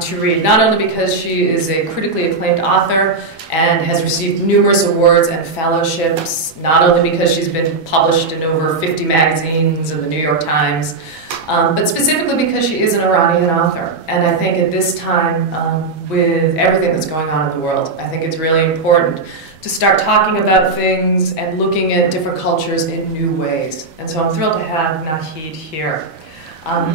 to read, not only because she is a critically acclaimed author and has received numerous awards and fellowships, not only because she's been published in over 50 magazines and the New York Times, but specifically because she is an Iranian author. And I think at this time, with everything that's going on in the world, I think it's really important to start talking about things and looking at different cultures in new ways. And so I'm thrilled to have Nahid here.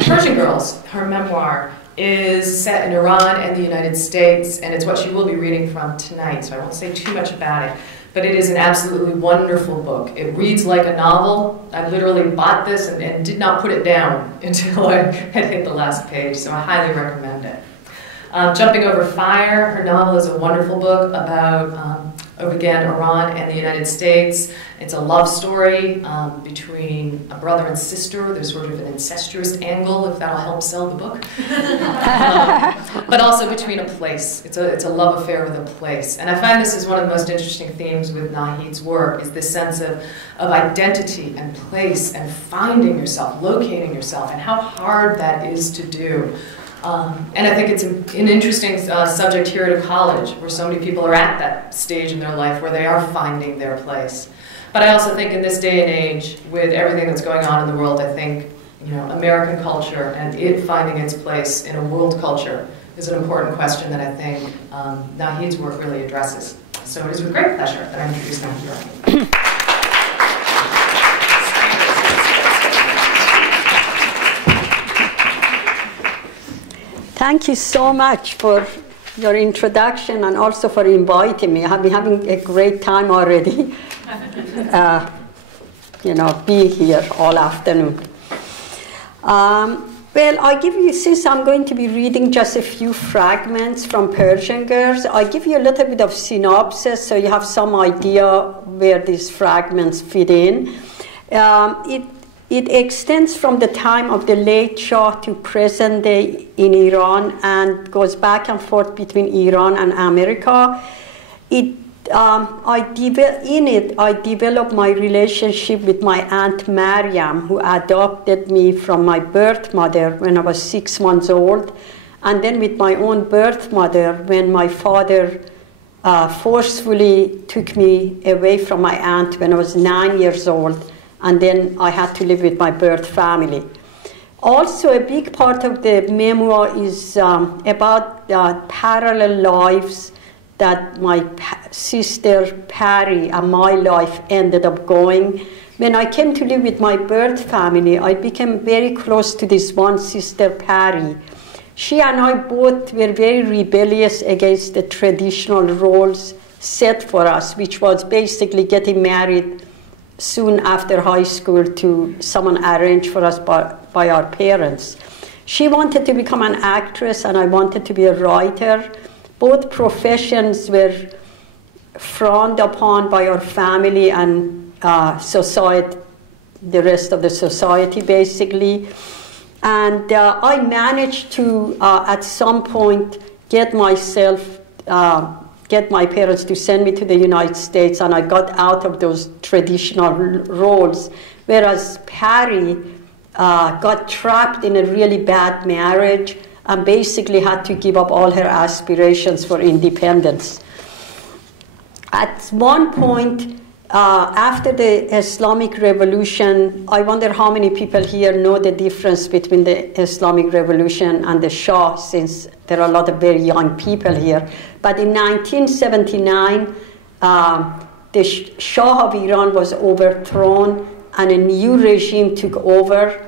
Persian Girls, her memoir, is set in Iran and the United States, and it's what she will be reading from tonight, so I won't say too much about it. But it is an absolutely wonderful book. It reads like a novel. I literally bought this and did not put it down until I had hit the last page, so I highly recommend it. Jumping Over Fire, her novel is a wonderful book about, again, Iran and the United States. It's a love story between a brother and sister. There's sort of an incestuous angle, if that'll help sell the book. But also between a place. It's a love affair with a place. And I find this is one of the most interesting themes with Nahid's work, is this sense of identity and place and finding yourself, locating yourself, and how hard that is to do. And I think it's an interesting subject here at a college, where so many people are at that stage in their life where they are finding their place. But I also think in this day and age, with everything that's going on in the world, I think American culture and it finding its place in a world culture is an important question that I think Nahid's work really addresses. So it is with great pleasure that I introduce Nahid. Thank you so much for your introduction and also for inviting me. I've been having a great time already. Be here all afternoon. Well, I give you, since I'm going to be reading just a few fragments from Persian Girls, I give you a little bit of synopsis so you have some idea where these fragments fit in. It extends from the time of the late Shah to present day in Iran and goes back and forth between Iran and America. I developed my relationship with my Aunt Mariam, who adopted me from my birth mother when I was 6 months old, and then with my own birth mother when my father forcefully took me away from my aunt when I was 9 years old, and then I had to live with my birth family. Also, a big part of the memoir is about parallel lives that my sister Patty and my life ended up going. When I came to live with my birth family, I became very close to this one sister, Patty. She and I both were very rebellious against the traditional roles set for us, which was basically getting married soon after high school to someone arranged for us by our parents. She wanted to become an actress and I wanted to be a writer. Both professions were frowned upon by our family and society, the rest of the society basically. And I managed to, at some point, get my parents to send me to the United States, and I got out of those traditional roles, whereas Patty got trapped in a really bad marriage and basically had to give up all her aspirations for independence. At one point, after the Islamic Revolution, I wonder how many people here know the difference between the Islamic Revolution and the Shah, since there are a lot of very young people here. But in 1979, the Shah of Iran was overthrown and a new regime took over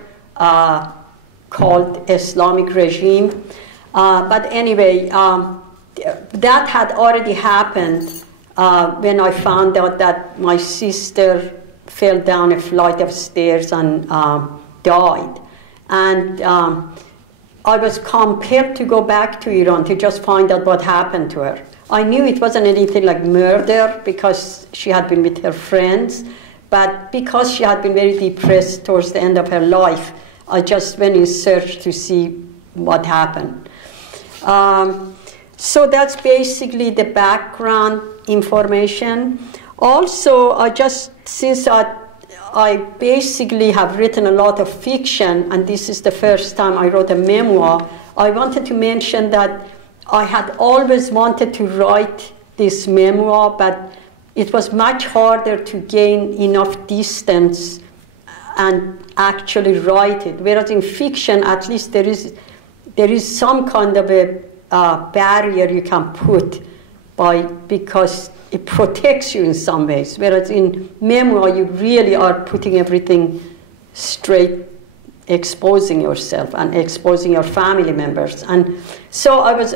called Islamic regime. But anyway, that had already happened when I found out that my sister fell down a flight of stairs and died. And I was compelled to go back to Iran to just find out what happened to her. I knew it wasn't anything like murder because she had been with her friends, but because she had been very depressed towards the end of her life, I just went in search to see what happened. So that's basically the background information. Also, since I basically have written a lot of fiction, and this is the first time I wrote a memoir, I wanted to mention that I had always wanted to write this memoir, but it was much harder to gain enough distance and actually write it. Whereas in fiction, at least there is some kind of a barrier you can put because it protects you in some ways. Whereas in memoir, you really are putting everything straight, exposing yourself and exposing your family members. And so I was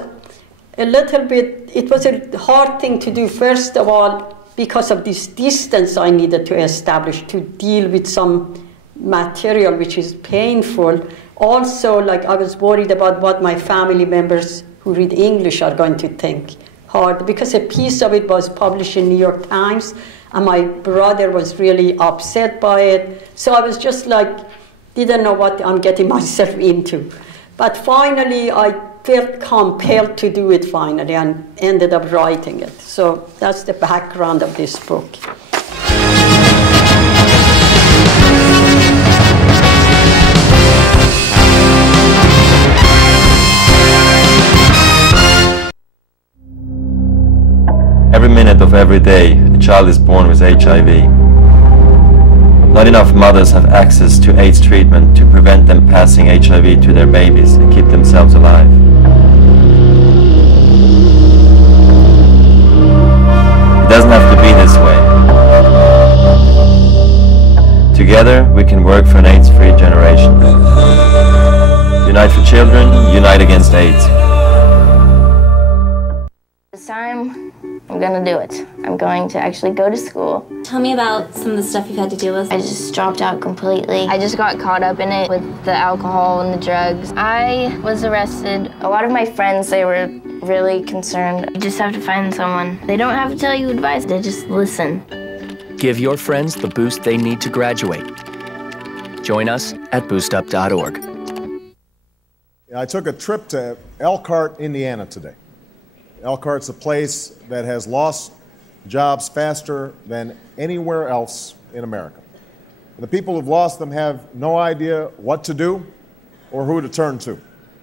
a little bit, it was a hard thing to do, first of all, because of this distance I needed to establish to deal with some material which is painful. Also, like, I was worried about what my family members who read English are going to think. Hard, because a piece of it was published in New York Times, and my brother was really upset by it. So I was just like, didn't know what I'm getting myself into. But finally, I felt compelled to do it finally and ended up writing it. So that's the background of this book. Every minute of every day, a child is born with HIV. Not enough mothers have access to AIDS treatment to prevent them passing HIV to their babies and keep themselves alive. It doesn't have to be this way. Together, we can work for an AIDS-free generation. Unite for children, unite against AIDS. This time, I'm gonna do it. I'm going to actually go to school. Tell me about some of the stuff you've had to deal with. I just dropped out completely. I just got caught up in it with the alcohol and the drugs. I was arrested. A lot of my friends, they were really concerned. You just have to find someone. They don't have to tell you advice, they just listen. Give your friends the boost they need to graduate. Join us at boostup.org. I took a trip to Elkhart, Indiana today. Elkhart's a place that has lost jobs faster than anywhere else in America. The people who've lost them have no idea what to do or who to turn to.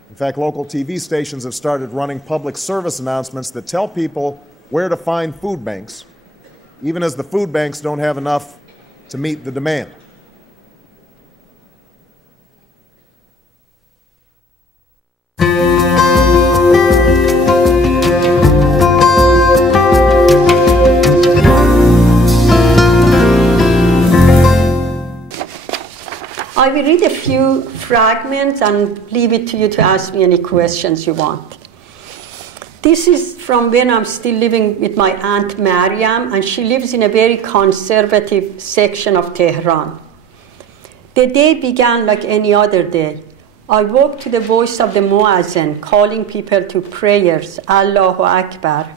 In fact, local TV stations have started running public service announcements that tell people where to find food banks, even as the food banks don't have enough to meet the demand. I will read a few fragments and leave it to you to ask me any questions you want. This is from when I'm still living with my Aunt Mariam, and she lives in a very conservative section of Tehran. The day began like any other day. I woke to the voice of the muazzin calling people to prayers, Allahu Akbar.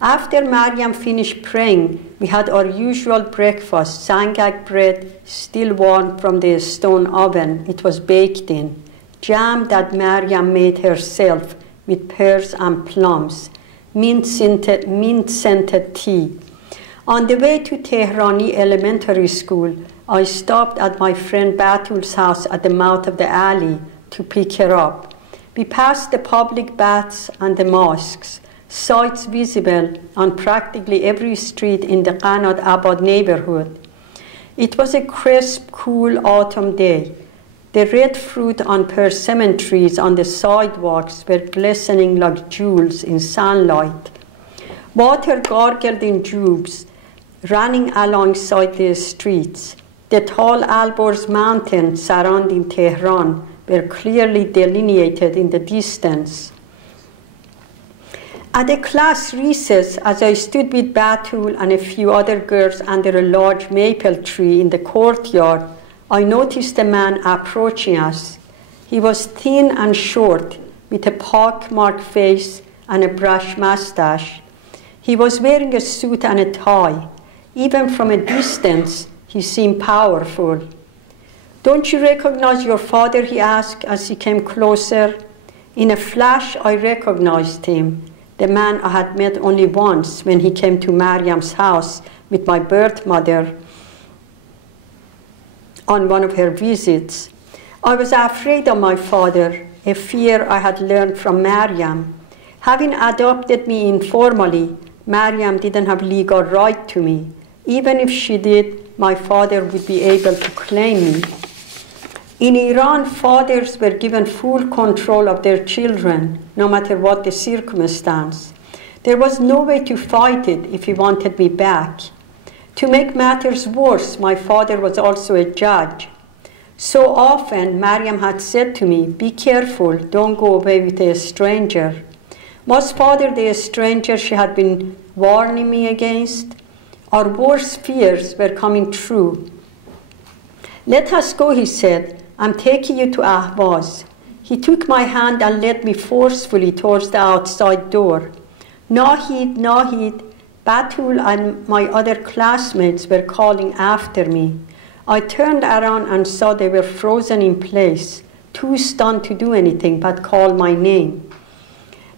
After Mariam finished praying, we had our usual breakfast, sangak bread, still warm from the stone oven it was baked in, jam that Mariam made herself with pears and plums, mint-scented tea. On the way to Tehrani Elementary School, I stopped at my friend Batul's house at the mouth of the alley to pick her up. We passed the public baths and the mosques, sights visible on practically every street in the Qanat Abad neighborhood. It was a crisp, cool autumn day. The red fruit on persimmon trees on the sidewalks were glistening like jewels in sunlight. Water gargled in tubes, running alongside the streets. The tall Alborz mountains surrounding Tehran were clearly delineated in the distance. At a class recess, as I stood with Batul and a few other girls under a large maple tree in the courtyard, I noticed a man approaching us. He was thin and short, with a pock-marked face and a brush mustache. He was wearing a suit and a tie. Even from a distance, he seemed powerful. "Don't you recognize your father?" he asked as he came closer. In a flash, I recognized him, the man I had met only once when he came to Mariam's house with my birth mother on one of her visits. I was afraid of my father. a fear I had learned from Maryam. Having adopted me informally, Maryam didn't have legal right to me. Even if she did, my father would be able to claim me. In Iran, fathers were given full control of their children, no matter what the circumstance. There was no way to fight it if he wanted me back. To make matters worse, my father was also a judge. So often, Maryam had said to me, "Be careful, don't go away with a stranger." Was father the stranger she had been warning me against? Our worst fears were coming true. "Let us go," he said. "I'm taking you to Ahvaz." He took my hand and led me forcefully towards the outside door. Nahid, Nahid, Batul and my other classmates were calling after me. I turned around and saw they were frozen in place, too stunned to do anything but call my name.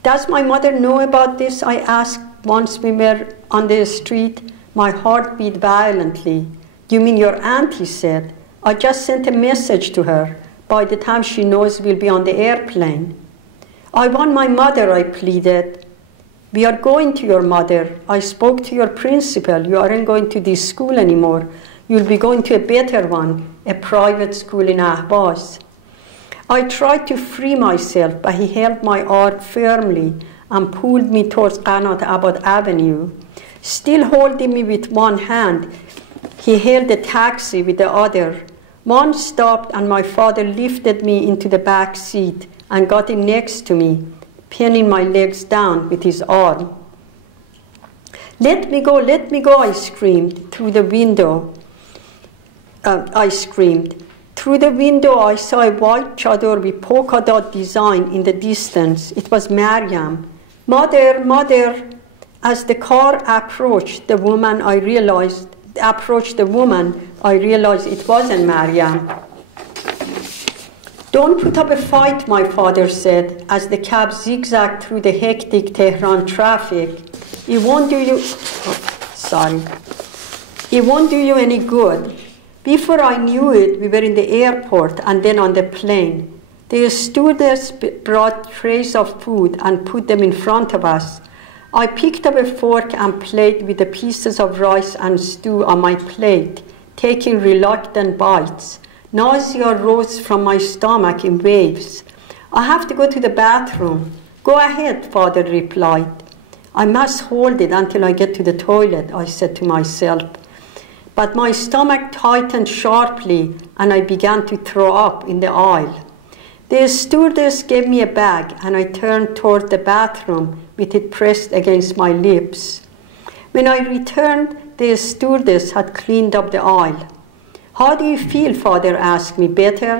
"Does my mother know about this?" I asked once we were on the street. My heart beat violently. "You mean your aunt?" he said. "I just sent a message to her. By the time she knows, we'll be on the airplane." "I want my mother," I pleaded. "We are going to your mother. I spoke to your principal. You aren't going to this school anymore. You'll be going to a better one, a private school in Ahvaz." I tried to free myself, but he held my arm firmly and pulled me towards Qanat Abad Avenue. Still holding me with one hand, he held the taxi with the other. One stopped and my father lifted me into the back seat and got in next to me, pinning my legs down with his arm. Let me go, I screamed through the window. Through the window, I saw a white chador with polka dot design in the distance. It was Maryam. "Mother, mother." As the car approached the woman, I realized it wasn't Maryam. "Don't put up a fight," my father said, as the cab zigzagged through the hectic Tehran traffic. It won't do you any good." Before I knew it, we were in the airport and then on the plane. The stewardess brought trays of food and put them in front of us. I picked up a fork and plate with the pieces of rice and stew on my plate, taking reluctant bites. Nausea rose from my stomach in waves. "I have to go to the bathroom." "Go ahead," father replied. "I must hold it until I get to the toilet," I said to myself. But my stomach tightened sharply and I began to throw up in the aisle. The stewardess gave me a bag and I turned toward the bathroom with it pressed against my lips. When I returned, the stewardess had cleaned up the aisle. "How do you feel?" father asked me. "Better?"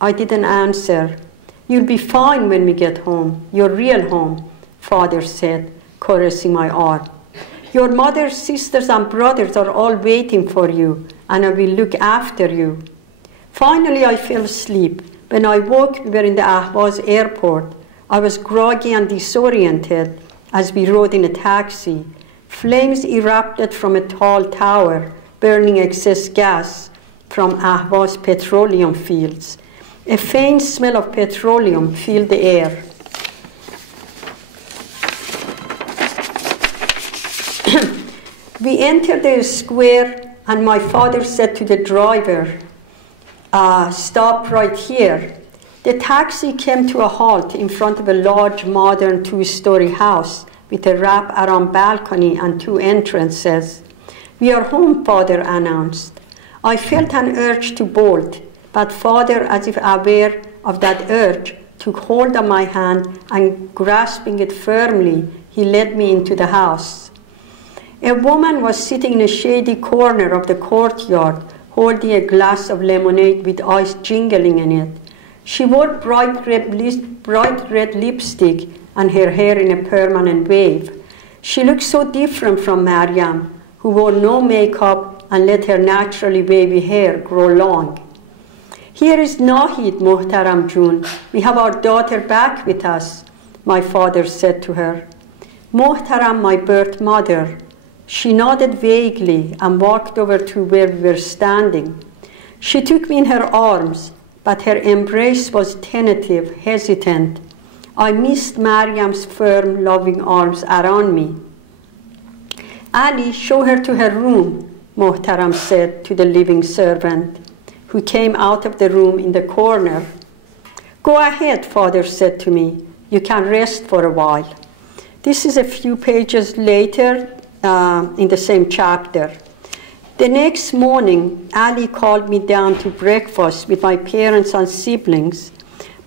I didn't answer. "You'll be fine when we get home, your real home," father said, caressing my arm. "Your mother, sisters, and brothers are all waiting for you, and I will look after you." Finally, I fell asleep. When I woke, we were in the Ahvaz airport. I was groggy and disoriented as we rode in a taxi. Flames erupted from a tall tower, burning excess gas from Ahvaz petroleum fields. A faint smell of petroleum filled the air. We entered the square and my father said to the driver, "Stop right here." The taxi came to a halt in front of a large modern two-story house with a wrap-around balcony and two entrances. "We are home," father announced. I felt an urge to bolt, but father, as if aware of that urge, took hold of my hand and grasping it firmly, he led me into the house. A woman was sitting in a shady corner of the courtyard, holding a glass of lemonade with ice jingling in it. She wore bright red lipstick and her hair in a permanent wave. She looked so different from Maryam, who wore no makeup and let her naturally wavy hair grow long. "Here is Nahid, Muhtaram Jun. We have our daughter back with us," my father said to her. "Muhtaram, my birth mother." She nodded vaguely and walked over to where we were standing. She took me in her arms. but her embrace was tentative, hesitant. I missed Mariam's firm, loving arms around me. Ali, show her to her room, Muhtaram said to the living servant, who came out of the room in the corner. Go ahead, Father said to me. You can rest for a while. This is a few pages later in the same chapter. The next morning, Ali called me down to breakfast with my parents and siblings.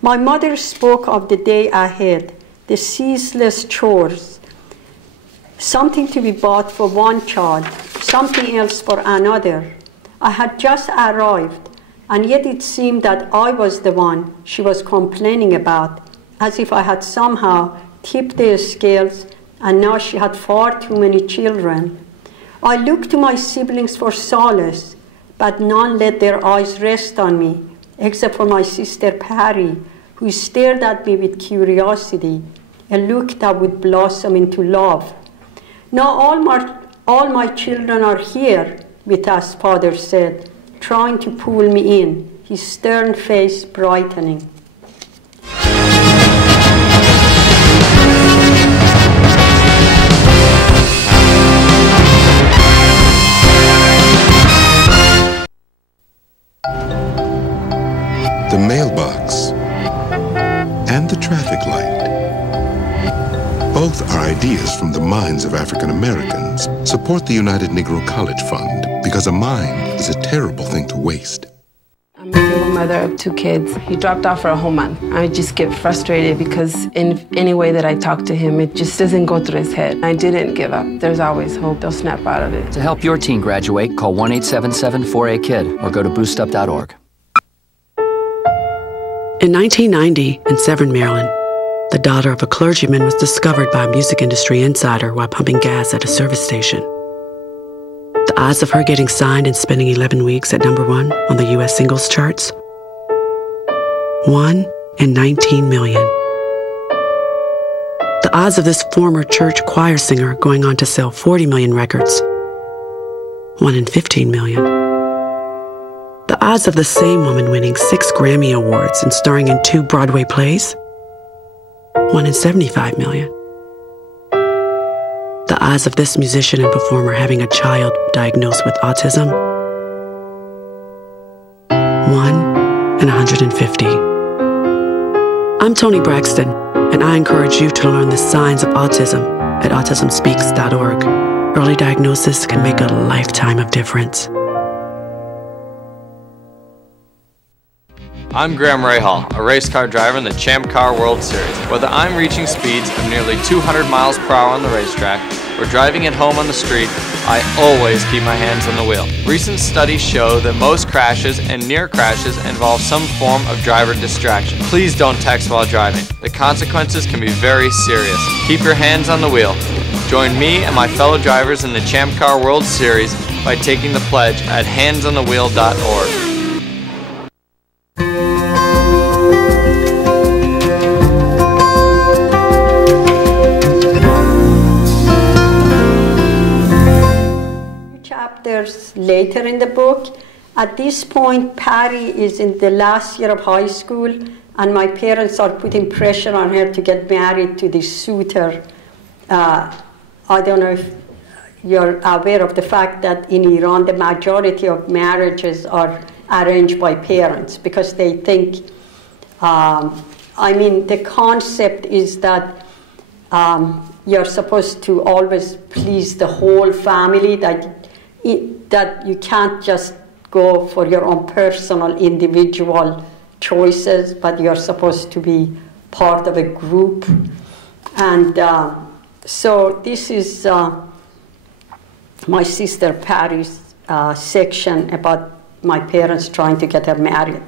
My mother spoke of the day ahead, the ceaseless chores, something to be bought for one child, something else for another. I had just arrived, and yet it seemed that I was the one she was complaining about, as if I had somehow tipped the scales and now she had far too many children. I looked to my siblings for solace, but none let their eyes rest on me, except for my sister Patty, who stared at me with curiosity, a look that would blossom into love. Now all my children are here with us, Father said, trying to pull me in, his stern face brightening. The mailbox and the traffic light. Both are ideas from the minds of African Americans. Support the United Negro College Fund, because a mind is a terrible thing to waste. I'm a single mother of 2 kids. He dropped off for a whole month. I just get frustrated because in any way that I talk to him, it just doesn't go through his head. I didn't give up. There's always hope. They'll snap out of it. To help your teen graduate, call 1-877-4A-KID or go to boostup.org. In 1990, in Severn, Maryland, the daughter of a clergyman was discovered by a music industry insider while pumping gas at a service station. The odds of her getting signed and spending 11 weeks at #1 on the U.S. singles charts? 1 in 19 million. The odds of this former church choir singer going on to sell 40 million records? 1 in 15 million. The odds of the same woman winning 6 Grammy Awards and starring in 2 Broadway plays? 1 in 75 million. The odds of this musician and performer having a child diagnosed with autism? 1 in 150. I'm Toni Braxton, and I encourage you to learn the signs of autism at autismspeaks.org. Early diagnosis can make a lifetime of difference. I'm Graham Rahal, a race car driver in the Champ Car World Series. Whether I'm reaching speeds of nearly 200 miles per hour on the racetrack or driving at home on the street, I always keep my hands on the wheel. Recent studies show that most crashes and near crashes involve some form of driver distraction. Please don't text while driving. The consequences can be very serious. Keep your hands on the wheel. Join me and my fellow drivers in the Champ Car World Series by taking the pledge at handsonthewheel.org. Later in the book, at this point, Patty is in the last year of high school, and my parents are putting pressure on her to get married to this suitor. I don't know if you're aware of the fact that in Iran, the majority of marriages are arranged by parents because they think, the concept is that you're supposed to always please the whole family, that you can't just go for your own personal, individual choices, but you're supposed to be part of a group. And so this is my sister Patty's section about my parents trying to get her married.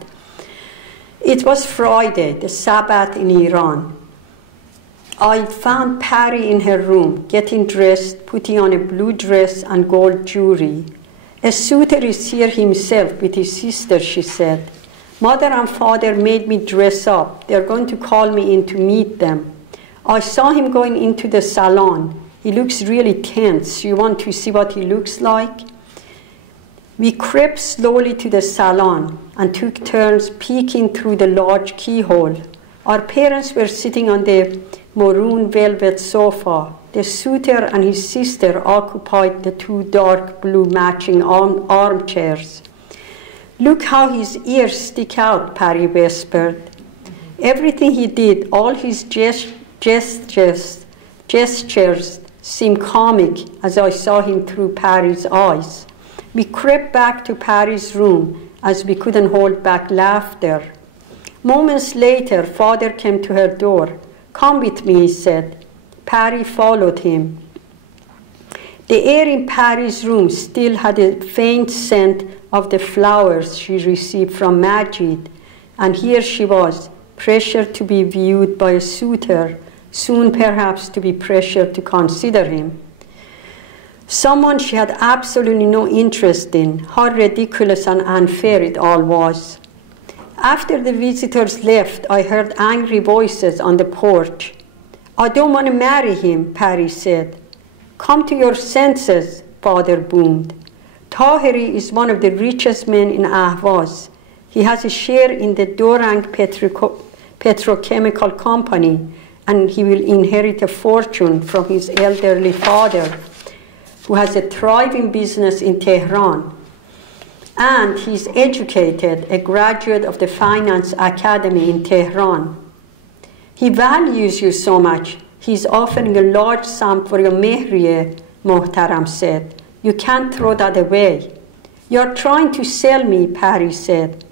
It was Friday, the Sabbath in Iran. I found Patty in her room, getting dressed, putting on a blue dress and gold jewelry. A suitor is here himself with his sister, she said. Mother and father made me dress up. They're going to call me in to meet them. I saw him going into the salon. He looks really tense. You want to see what he looks like? We crept slowly to the salon and took turns peeking through the large keyhole. Our parents were sitting on the maroon velvet sofa. The suitor and his sister occupied the two dark blue matching armchairs. "Look how his ears stick out," Patty whispered. Everything he did, all his gestures seemed comic as I saw him through Patty's eyes. We crept back to Patty's room as we couldn't hold back laughter. Moments later, Father came to her door. "Come with me," he said. Patty followed him. The air in Patty's room still had a faint scent of the flowers she received from Majid, and here she was, pressured to be viewed by a suitor, soon perhaps to be pressured to consider him. Someone she had absolutely no interest in. How ridiculous and unfair it all was. After the visitors left, I heard angry voices on the porch. "I don't want to marry him," Patty said. "Come to your senses," Father boomed. "Tahiri is one of the richest men in Ahvaz. He has a share in the Dorang petrochemical company, and he will inherit a fortune from his elderly father, who has a thriving business in Tehran. And he's educated, a graduate of the Finance Academy in Tehran. He values you so much. He's offering a large sum for your mehriye," Mohtaram said. "You can't throw that away." "You're trying to sell me," Patty said.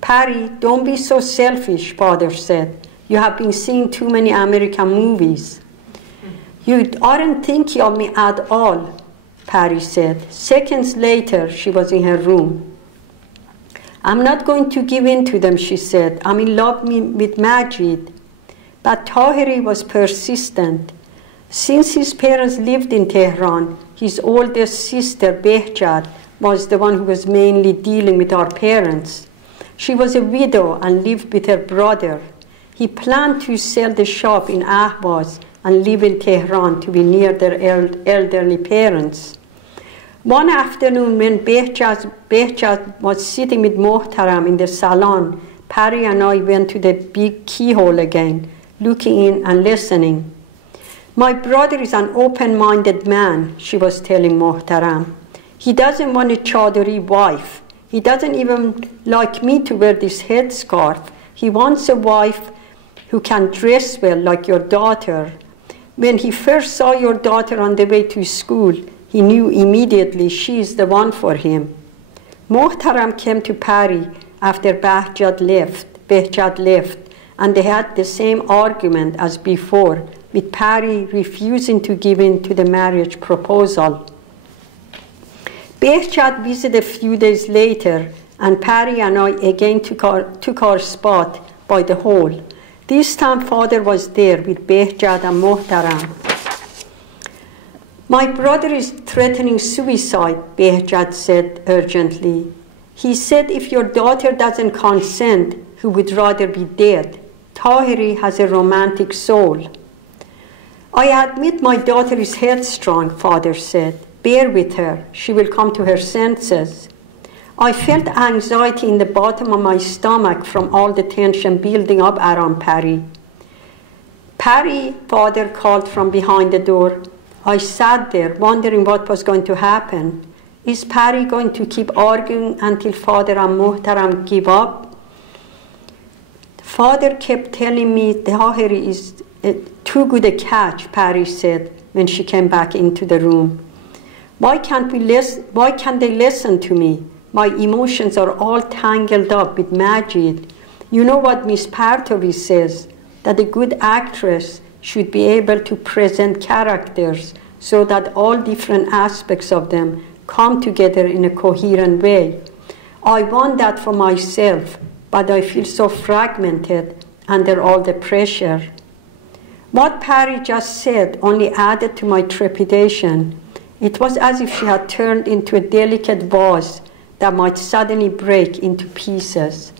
"Patty, don't be so selfish," Father said. "You have been seeing too many American movies." "You aren't thinking of me at all," Patty said. Seconds later, she was in her room. "I'm not going to give in to them," she said. "I'm in love with Majid." But Tahiri was persistent. Since his parents lived in Tehran, his oldest sister, Behjad, was the one who was mainly dealing with our parents. She was a widow and lived with her brother. He planned to sell the shop in Ahvaz and live in Tehran to be near their elderly parents. One afternoon when Behjad was sitting with Mohtaram in the salon, Patty and I went to the big keyhole again, looking in and listening. "My brother is an open-minded man," she was telling Mohtaram. "He doesn't want a Chadori wife. He doesn't even like me to wear this headscarf. He wants a wife who can dress well like your daughter. When he first saw your daughter on the way to school, he knew immediately she is the one for him." Mohtaram came to Patty after Behjad left, and they had the same argument as before, with Patty refusing to give in to the marriage proposal. Behjad visited a few days later, and Patty and I again took our spot by the hole. This time Father was there with Behjad and Mohtaram. "My brother is threatening suicide," Behjad said urgently. "He said if your daughter doesn't consent, he would rather be dead. Tahiri has a romantic soul." "I admit my daughter is headstrong," Father said. "Bear with her. She will come to her senses." I felt anxiety in the bottom of my stomach from all the tension building up around Patty. "Patty," Father called from behind the door. I sat there wondering what was going to happen. Is Patty going to keep arguing until Father and Mohtaram give up? Father kept telling me Tahiri is too good a catch, Patty said when she came back into the room. Why can't they listen to me? My emotions are all tangled up with Majid. You know what Miss Partovi says, that a good actress should be able to present characters so that all different aspects of them come together in a coherent way. I want that for myself, but I feel so fragmented under all the pressure. What Patty just said only added to my trepidation. It was as if she had turned into a delicate vase that might suddenly break into pieces.